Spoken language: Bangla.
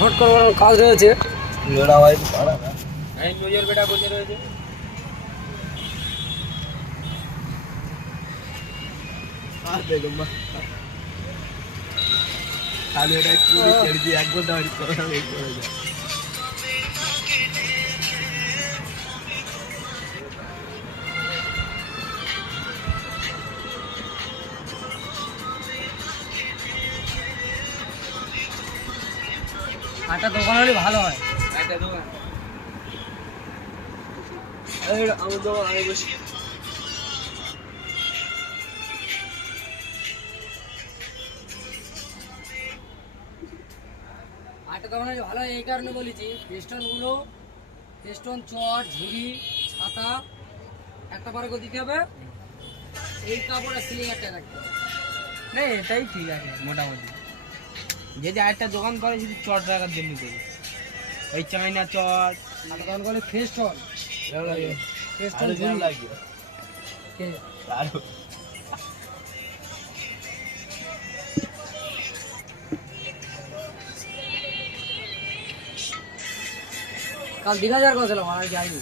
হট করবার কাজ রয়েছে। লোড়া ভাই পাড়া না এই নজর বেটা বসে রয়েছে। দেখো মা তাহলে এটা একটু ছেড়ে দিয়ে এক ঘন্টা বাড়ি করে যায়। আটা দোকান হলে ভালো হয়। আটা দোকান আমার দোকান আমি বসি। আটা দোকান হলে ভালো হয় এই কারণে বলেছি, পেস্টনগুলো পেস্টন, চট, ঝুড়ি, ছাতা একটা করে করে দিতে হবে। এই কাপড় আর সিলিং একটা রাখতে হবে। না এটাই ঠিক আছে মোটামুটি। যদি আরেকটা দোকান করে যদি চট রাখার জন্য করি, ওই চায়না চট আটা দোকান করলে পেস্টন পেস্টন আরো জ্যাম ঝুড়ি লাগে আরো কাল দীঘা যাওয়ার কথা ছিল, আমার যাইনি।